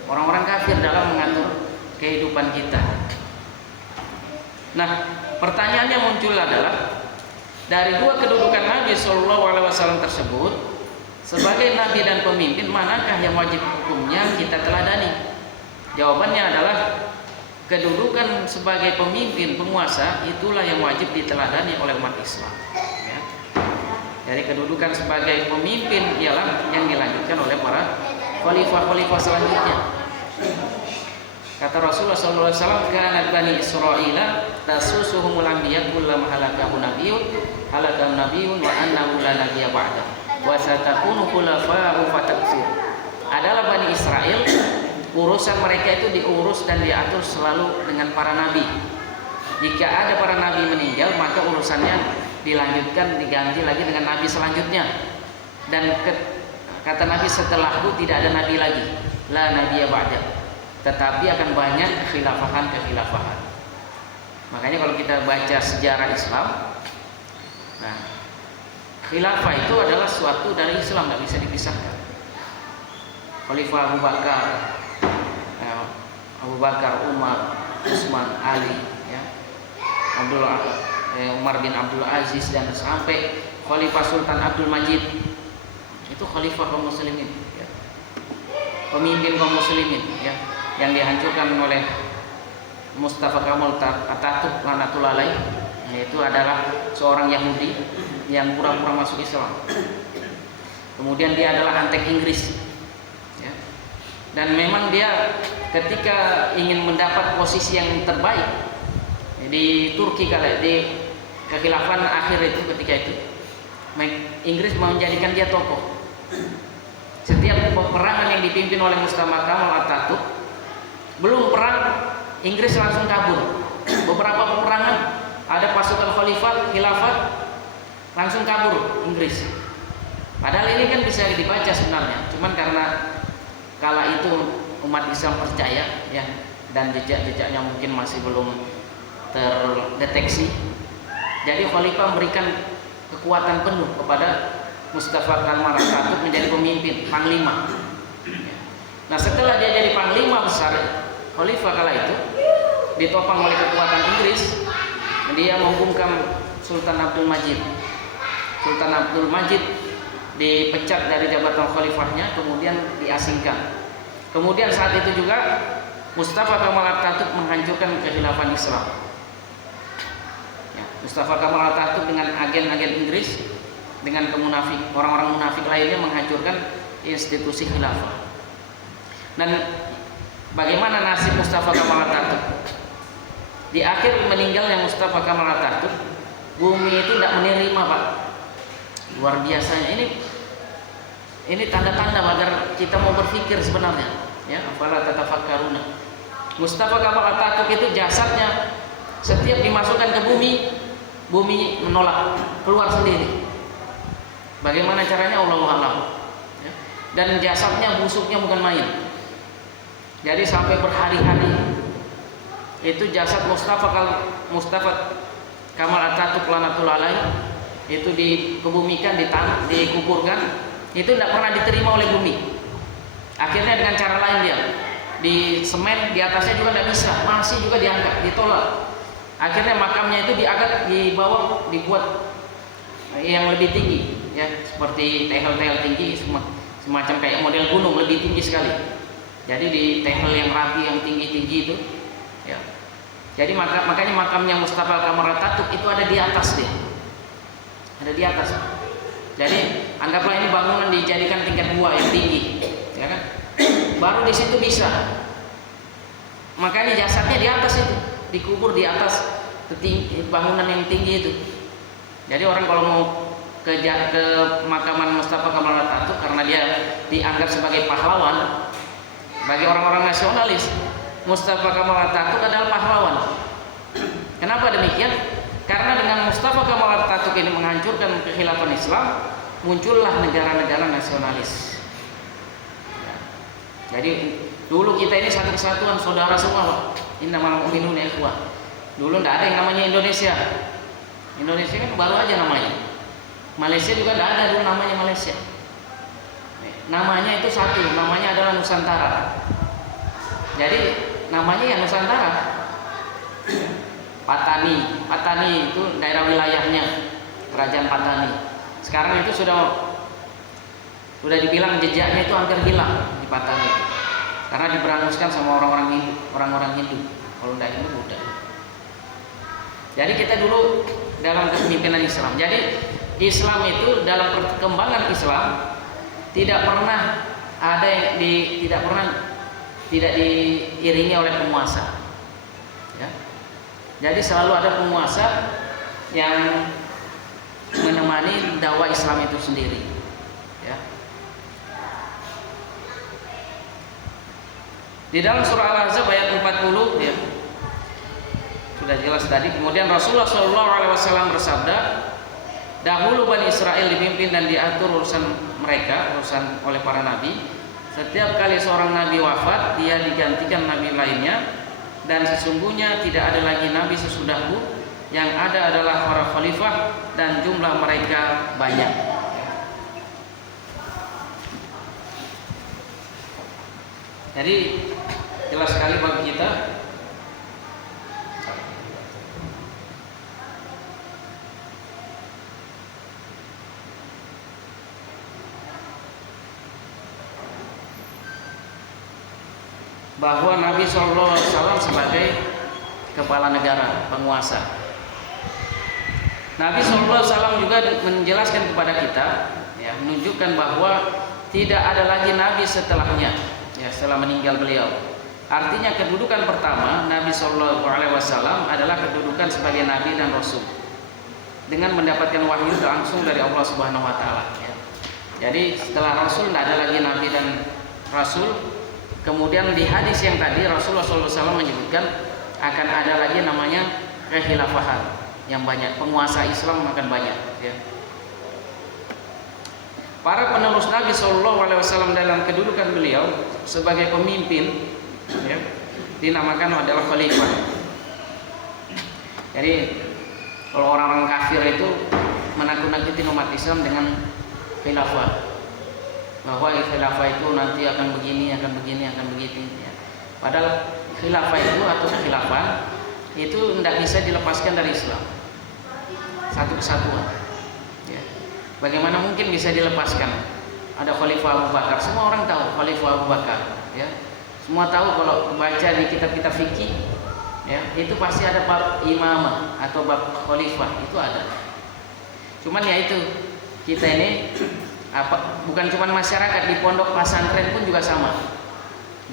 orang-orang kafir dalam mengatur kehidupan kita. Nah, pertanyaan yang muncul adalah, dari dua kedudukan Nabi SAW tersebut, sebagai Nabi dan pemimpin, manakah yang wajib hukumnya kita teladani? Jawabannya adalah, kedudukan sebagai pemimpin penguasa itulah yang wajib diteladani oleh umat Islam. Ya. Jadi kedudukan sebagai pemimpin ialah yang dilanjutkan oleh para khalifah-khalifah selanjutnya. Kata Rasulullah SAW, "Kanat bani Israila tasusuhumul anbiya kullama halakahu nabiyyun halakam nabiyyun wa annahu la nabiyya ba'da wa satakunu khulafa'u fatakfir." Adalah Bani Israel, urusan mereka itu diurus dan diatur selalu dengan para nabi. Jika ada para nabi meninggal, maka urusannya dilanjutkan, diganti lagi dengan nabi selanjutnya. Dan kata Nabi, setelahku tidak ada nabi lagi, la nabiyya ba'da. Tetapi akan banyak kekhilafahan. Makanya kalau kita baca sejarah Islam, nah, khilafah itu adalah suatu dari Islam, nggak bisa dipisahkan. Khalifah Abu Bakar, Umar, Utsman, Ali, ya, Umar bin Abdul Aziz, dan sampai Khalifah Sultan Abdul Majid, itu khalifah kaum muslimin, ya. Pemimpin kaum muslimin, ya, yang dihancurkan oleh Mustafa Kemal Atatürk laknatullah alaih, yaitu adalah seorang Yahudi yang pura-pura masuk Islam. Kemudian dia adalah antek Inggris, ya. Dan memang dia ketika ingin mendapat posisi yang terbaik di Turki, kali di kekhilafan akhir itu, ketika itu Inggris mau menjadikan dia tokoh. Setiap peperangan yang dipimpin oleh Mustafa Kamal Atatürk, belum perang Inggris langsung kabur. Beberapa peperangan ada pasukan khalifah, khilafah langsung kabur Inggris. Padahal ini kan bisa dibaca sebenarnya, cuman karena kala itu umat Islam percaya ya, dan jejak-jejaknya mungkin masih belum terdeteksi. Jadi khalifah memberikan kekuatan penuh kepada Mustafa Kamal Atatürk menjadi pemimpin, panglima. Nah, setelah dia jadi panglima besar, khalifah kala itu ditopang oleh kekuatan Inggris, dia membungkam Sultan Abdul Majid. Sultan Abdul Majid dipecat dari jabatan khalifahnya, kemudian diasingkan. Kemudian saat itu juga Mustafa Kamal Atatürk menghancurkan kekhilafan Islam. Ya, Mustafa Kamal Atatürk dengan agen-agen Inggris, dengan orang-orang munafik lainnya menghancurkan institusi khilafah. Dan bagaimana nasib Mustafa Kamal Atatürk? Di akhir meninggalnya Mustafa Kamal Atatürk, bumi itu tidak menerima, Pak. Luar biasanya. Ini tanda-tanda agar kita mau berpikir sebenarnya. Ya, afala tatafakkaruna. Mustafa Kamal Atatürk itu jasadnya setiap dimasukkan ke bumi, bumi menolak, keluar sendiri. Bagaimana caranya Allahu a'lam. Ya. Dan jasadnya busuknya bukan main. Jadi sampai berhari-hari itu jasad Mustafa Kamal Atatürk laknatullah alaih itu dikebumikan, dikuburkan, itu tidak pernah diterima oleh bumi. Akhirnya dengan cara lain dia di semen, di atasnya juga tidak bisa, masih juga diangkat, ditolak. Akhirnya makamnya itu diangkat, dibawa, dibuat yang lebih tinggi, ya seperti tehel-tehel tinggi, semacam kayak model gunung, lebih tinggi sekali. Jadi di tehel yang rapi, yang tinggi-tinggi itu, ya. Jadi makanya makamnya Mustafa Kamal Atatürk itu ada di atas dia, ada di atas. Jadi anggaplah ini bangunan dijadikan tingkat 2 yang tinggi, ya kan? Baru di situ bisa. Makanya jasadnya di atas itu, dikubur di atas bangunan yang tinggi itu. Jadi orang kalau mau ke makaman Mustafa Kamal Atatürk karena dia dianggap sebagai pahlawan bagi orang-orang nasionalis, Mustafa Kamal Atatürk adalah pahlawan. Kenapa demikian? Karena dengan Mustafa Kamal Atatürk ini menghancurkan kekhilafan Islam, muncullah negara-negara nasionalis. Ya. Jadi dulu kita ini satu kesatuan, saudara semua. Innamal mu'minuna ikhwah. Dulu tidak ada yang namanya Indonesia. Indonesia kan baru aja namanya. Malaysia juga tidak ada dulu namanya Malaysia. Namanya itu satu, namanya adalah Nusantara. Jadi namanya ya Nusantara. Patani itu daerah wilayahnya, kerajaan Patani. Sekarang itu sudah dibilang jejaknya itu hampir hilang di Patani, karena diberanguskan sama orang-orang Hindu. Kalau tidak Hindu udah. Jadi kita dulu dalam kepemimpinan Islam. Jadi Islam itu dalam perkembangan Islam tidak pernah tidak diiringi oleh penguasa. Ya. Jadi selalu ada penguasa yang menemani dakwah Islam itu sendiri. Ya. Di dalam surah Al-Ahzab ayat 40, ya, sudah jelas tadi. Kemudian Rasulullah SAW bersabda, dahulu Bani Israel dipimpin dan diatur urusan mereka, urusan oleh para nabi. Setiap kali seorang nabi wafat, dia digantikan nabi lainnya, dan sesungguhnya tidak ada lagi nabi sesudahku, yang ada adalah para khalifah dan jumlah mereka banyak. Jadi jelas sekali bagi kita bahwa Nabi SAW sebagai kepala negara, penguasa. Nabi SAW juga menjelaskan kepada kita, ya, menunjukkan bahwa tidak ada lagi Nabi setelahnya, ya, setelah meninggal beliau. Artinya kedudukan pertama Nabi SAW adalah kedudukan sebagai Nabi dan Rasul, dengan mendapatkan wahyu langsung dari Allah Subhanahu Wa Taala. Ya. Jadi setelah Rasul tidak ada lagi Nabi dan Rasul. Kemudian di hadis yang tadi Rasulullah SAW menyebutkan akan ada lagi namanya kekhilafahan yang banyak, penguasa Islam akan banyak. Ya. Para penerus Nabi SAW dalam kedudukan beliau sebagai pemimpin, ya, dinamakan adalah khalifah. Jadi kalau orang-orang kafir itu menakut-nakuti umat Islam dengan khilafah, bahwa khilafah itu nanti akan begini, akan begini, akan begitu. Ya. Padahal khilafah itu atau kekhilafan itu tidak bisa dilepaskan dari Islam. Satu kesatuan. Ya. Bagaimana mungkin bisa dilepaskan? Ada Khalifah Abu Bakar. Semua orang tahu Khalifah Abu Bakar. Ya. Semua tahu kalau baca di kitab-kitab fikih, ya, itu pasti ada bab imamah atau bab khalifah, itu ada. Cuman ya itu, kita ini bukan cuma masyarakat, di pondok pesantren pun juga sama.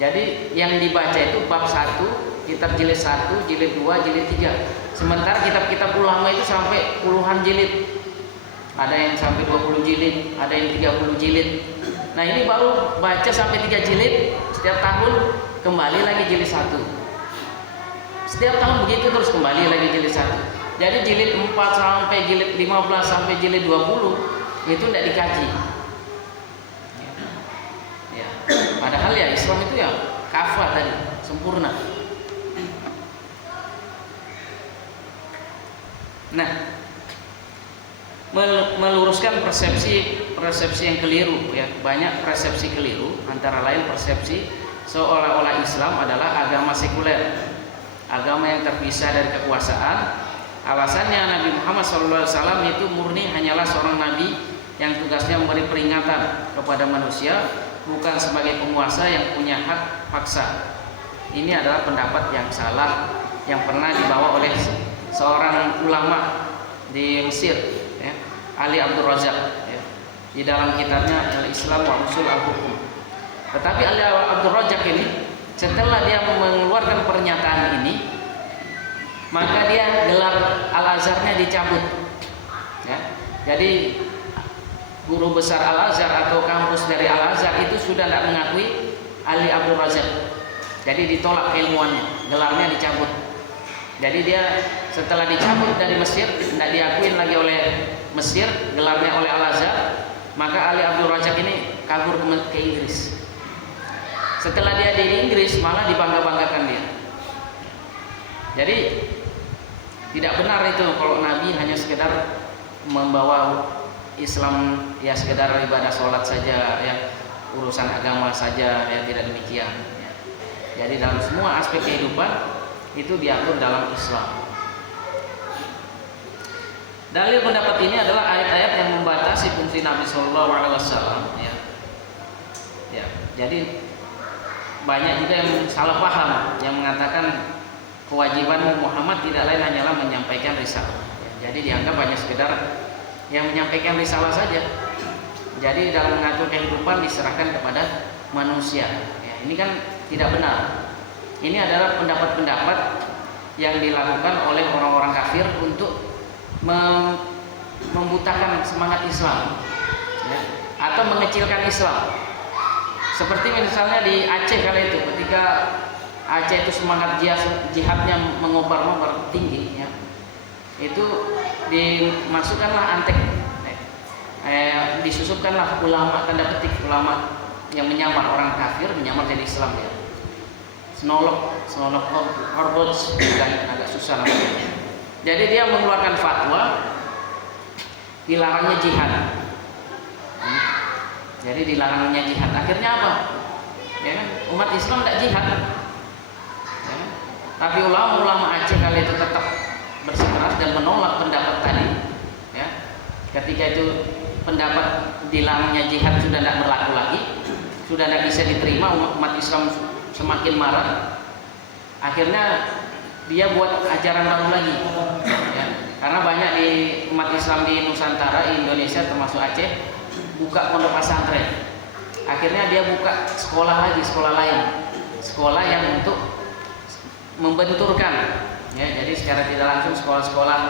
Jadi yang dibaca itu bab 1, kitab jilid 1, jilid 2, jilid 3. Sementara kitab-kitab ulama itu sampai puluhan jilid. Ada yang sampai 20 jilid, ada yang 30 jilid. Nah, ini baru baca sampai 3 jilid, setiap tahun kembali lagi jilid 1. Setiap tahun begitu terus kembali lagi jilid 1. Jadi jilid 4 sampai jilid 15 sampai jilid 20 itu tidak dikaji. Ya. Padahal ya Islam itu ya kafah tadi, sempurna. Nah, meluruskan persepsi yang keliru, ya, banyak persepsi keliru, antara lain persepsi seolah-olah Islam adalah agama sekuler, agama yang terpisah dari kekuasaan. Alasannya Nabi Muhammad SAW itu murni hanyalah seorang nabi yang tugasnya memberi peringatan kepada manusia, bukan sebagai penguasa yang punya hak paksa. Ini adalah pendapat yang salah yang pernah dibawa oleh seorang ulama di Mesir, ya, Ali Abdul Razak, ya, di dalam kitabnya Al-Islam wa Usul Al-Hukum. Tetapi Ali Abdul Razak ini setelah dia mengeluarkan pernyataan ini, maka dia gelar Al-Azharnya dicabut, ya. Jadi guru besar Al-Azhar atau kampus dari Al-Azhar itu sudah tidak mengakui Ali Abdul Razak. Jadi ditolak keilmuannya, gelarnya dicabut. Jadi dia setelah dicabut dari Mesir, tidak diakuin lagi oleh Mesir, gelarnya oleh Al-Azhar, maka Ali Abdul Razak ini kabur ke Inggris. Setelah dia di Inggris malah dibangga-banggakan dia. Jadi tidak benar itu kalau Nabi hanya sekedar membawa Islam ya sekedar ibadah sholat saja, ya, urusan agama saja, ya, tidak demikian. Ya. Jadi dalam semua aspek kehidupan itu diatur dalam Islam. Dalil pendapat ini adalah ayat-ayat yang membatasi fungsi Nabi Shallallahu Alaihi Wasallam. Ya. Ya, jadi banyak juga yang salah paham yang mengatakan kewajiban Muhammad tidak lain hanyalah menyampaikan risalah. Ya, jadi dianggap hanya sekedar yang menyampaikan risalah saja. Jadi dalam mengatur kehidupan diserahkan kepada manusia. Ya, ini kan tidak benar. Ini adalah pendapat-pendapat yang dilakukan oleh orang-orang kafir untuk membutakan semangat Islam, ya, atau mengecilkan Islam. Seperti misalnya di Aceh kali itu, ketika Aceh itu semangat jihadnya mengobar-ngobar tinggi, ya, itu dimasukkanlah antek, disusupkanlah ulama, tanda petik ulama yang menyamar orang kafir, menyamar jadi Islam, ya. Senolok Horbots, agak susah namanya. Jadi dia mengeluarkan fatwa dilarangnya jihad. Jadi dilarangnya jihad. Akhirnya apa? Ya kan? Umat Islam tidak jihad. Ya kan? Tapi ulama-ulama Aceh kali itu tetap bersikeras dan menolak pendapat tadi. Ya. Ketika itu pendapat dilarangnya jihad sudah tidak berlaku lagi, sudah tidak bisa diterima, umat Islam semakin marah. Akhirnya dia buat ajaran baru lagi, ya. Karena banyak di umat Islam di Nusantara, Indonesia termasuk Aceh, buka pondok pesantren. Akhirnya dia buka sekolah lagi, sekolah lain, sekolah yang untuk membenturkan, ya. Jadi secara tidak langsung sekolah-sekolah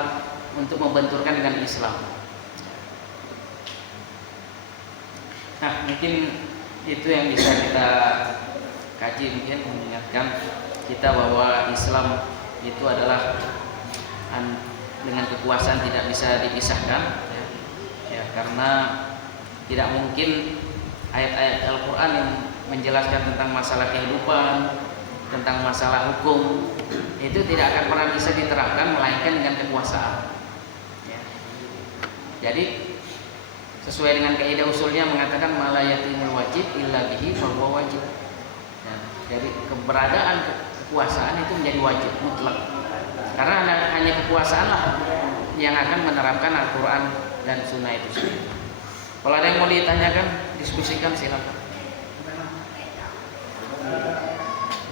untuk membenturkan dengan Islam. Nah, mungkin itu yang bisa kita kaji, mungkin mengingatkan kita bahwa Islam itu adalah dengan kekuasaan tidak bisa dipisahkan, ya, karena tidak mungkin ayat-ayat Al-Quran yang menjelaskan tentang masalah kehidupan, tentang masalah hukum, itu tidak akan pernah bisa diterapkan melainkan dengan kekuasaan, ya. Jadi sesuai dengan kaidah usulnya mengatakan malayatimul wajib illa bihi fahuwa wajib. Nah, jadi keberadaan kekuasaan itu menjadi wajib mutlak, karena hanya kekuasaan lah yang akan menerapkan Al-Quran dan Sunnah itu sendiri. Kalau ada yang mau ditanyakan, diskusikan silakan.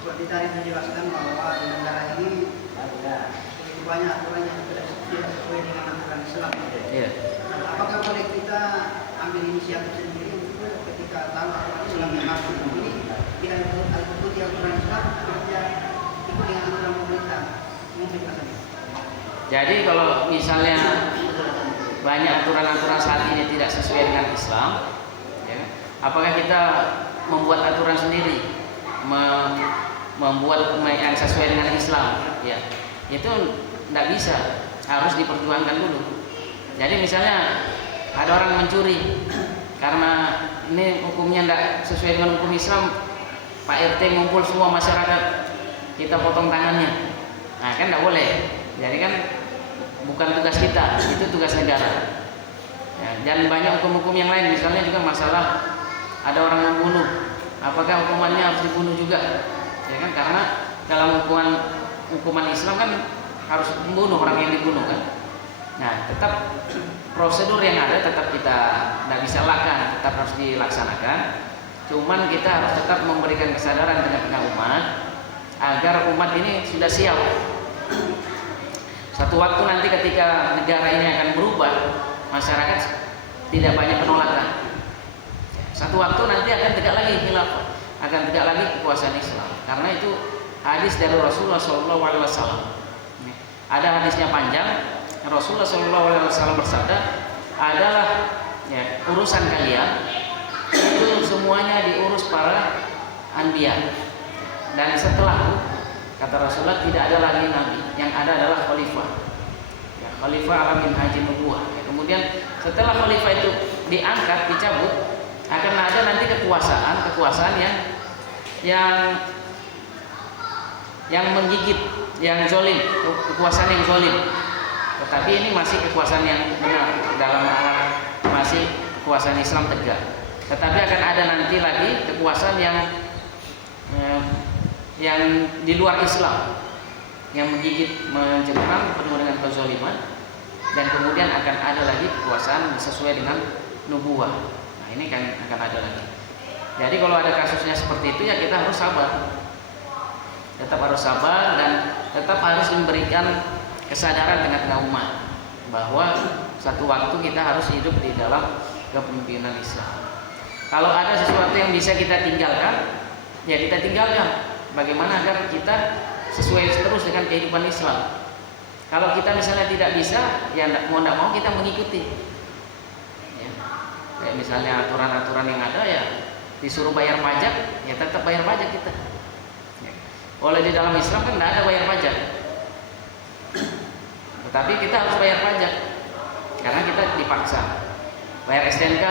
Seperti tadi menjelaskan bahwa di negara ini begitu banyak aturan yang tidak sesuai dengan aturan Islam. Iya. Apakah boleh kita ambil inisiatif sendiri untuk ketika tahu aturan Islam yang harus ini tidak ikuti aturan Islam, kerja ikut dengan aturan pemerintah? Mungkin saja. Jadi kalau misalnya banyak aturan-aturan saat ini tidak sesuai dengan Islam, ya, apakah kita membuat aturan sendiri, membuat yang sesuai dengan Islam? Ya, itu tidak bisa, harus diperjuangkan dulu. Jadi misalnya ada orang mencuri, karena ini hukumnya tidak sesuai dengan hukum Islam, Pak RT ngumpul semua masyarakat, kita potong tangannya. Nah, kan tidak boleh. Jadi kan bukan tugas kita, itu tugas negara. Ya, dan banyak hukum-hukum yang lain, misalnya juga masalah ada orang membunuh, apakah hukumannya harus dibunuh juga? Ya kan, karena dalam hukuman Islam kan harus membunuh orang yang dibunuh kan. Nah, tetap prosedur yang ada tetap kita tidak bisa lakukan, tetap harus dilaksanakan. Cuman kita harus tetap memberikan kesadaran tengah-tengah umat agar umat ini sudah siap. Satu waktu nanti ketika negara ini akan berubah, masyarakat tidak banyak penolakan. Satu waktu nanti akan tegak lagi khilafah, akan tegak lagi kekuasaan Islam. Karena itu hadis dari Rasulullah SAW. Ada hadisnya panjang. Rasulullah SAW bersabda, adalah ya, urusan kalian itu semuanya diurus para anbiya. Dan setelah, kata Rasulullah, tidak ada lagi nabi, yang ada adalah khalifah. Ya, khalifah ala minhajin nubuwah. Ya, kemudian setelah khalifah itu diangkat, dicabut, akan ada nanti kekuasaan yang menggigit, yang zolim, kekuasaan yang zolim. Tetapi ini masih kekuasaan yang benar, dalam arah masih kekuasaan Islam tegak. Tetapi akan ada nanti lagi kekuasaan yang di luar Islam, yang menggigit, mencengkeram, penuh dengan kezaliman, dan kemudian akan ada lagi kekuasaan sesuai dengan nubuwah. Nah, ini kan akan ada lagi. Jadi kalau ada kasusnya seperti itu, ya kita harus sabar, tetap harus sabar, dan tetap harus memberikan kesadaran tengah-tengah umat bahwa satu waktu kita harus hidup di dalam kepemimpinan Islam. Kalau ada sesuatu yang bisa kita tinggalkan, ya kita tinggalkan. Bagaimana agar kita sesuai terus dengan kehidupan Islam. Kalau kita misalnya tidak bisa, ya mau tidak mau kita mengikuti. Ya. Kayak misalnya aturan-aturan yang ada, ya disuruh bayar pajak, ya tetap bayar pajak kita. Ya. Oleh di dalam Islam kan tidak ada bayar pajak, tetapi kita harus bayar pajak karena kita dipaksa. Bayar STNK,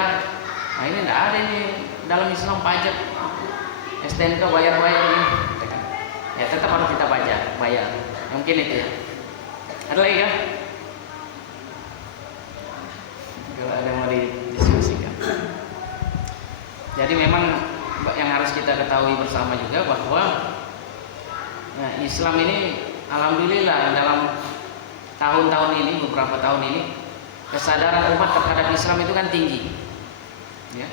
nah ini tidak ada ini dalam Islam pajak. STNK bayar ini. Ya tetap harus kita bayar. Mungkin itu ya. Ada lagi kan? Kalau ada mau didiskusikan. Jadi memang yang harus kita ketahui bersama juga bahwa Islam ini alhamdulillah dalam tahun-tahun ini, beberapa tahun ini, kesadaran umat terhadap Islam itu kan tinggi. Ya.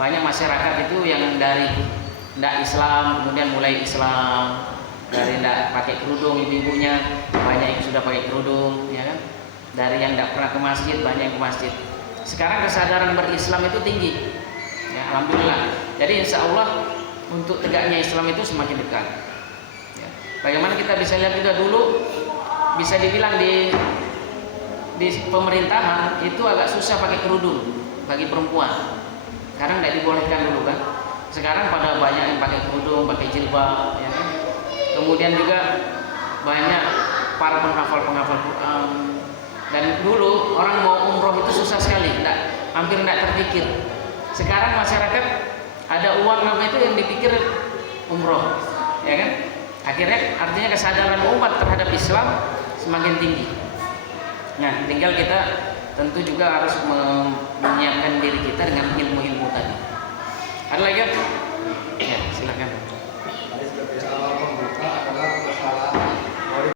Banyak masyarakat itu yang dari tidak Islam kemudian mulai Islam, dari tidak pakai kerudung ibu-ibunya banyak yang sudah pakai kerudung, ya kan? Dari yang tidak pernah ke masjid banyak yang ke masjid. Sekarang kesadaran berislam itu tinggi, ya, alhamdulillah. Jadi insya Allah untuk tegaknya Islam itu semakin dekat. Ya. Bagaimana kita bisa lihat juga dulu, bisa dibilang di pemerintahan itu agak susah pakai kerudung bagi perempuan. Kadang tidak dibolehkan dulu kan. Sekarang pada banyak yang pakai kerudung, pakai jilbab, ya kan? Kemudian juga banyak para penghafal Quran. Dan dulu orang mau umroh itu susah sekali, hampir tidak terpikir. Sekarang masyarakat ada uang apa itu yang dipikir umroh, ya kan? Akhirnya artinya kesadaran umat terhadap Islam semakin tinggi. Nah, tinggal kita tentu juga harus menyiapkan diri kita dengan ilmu-ilmu tadi. Ada lagi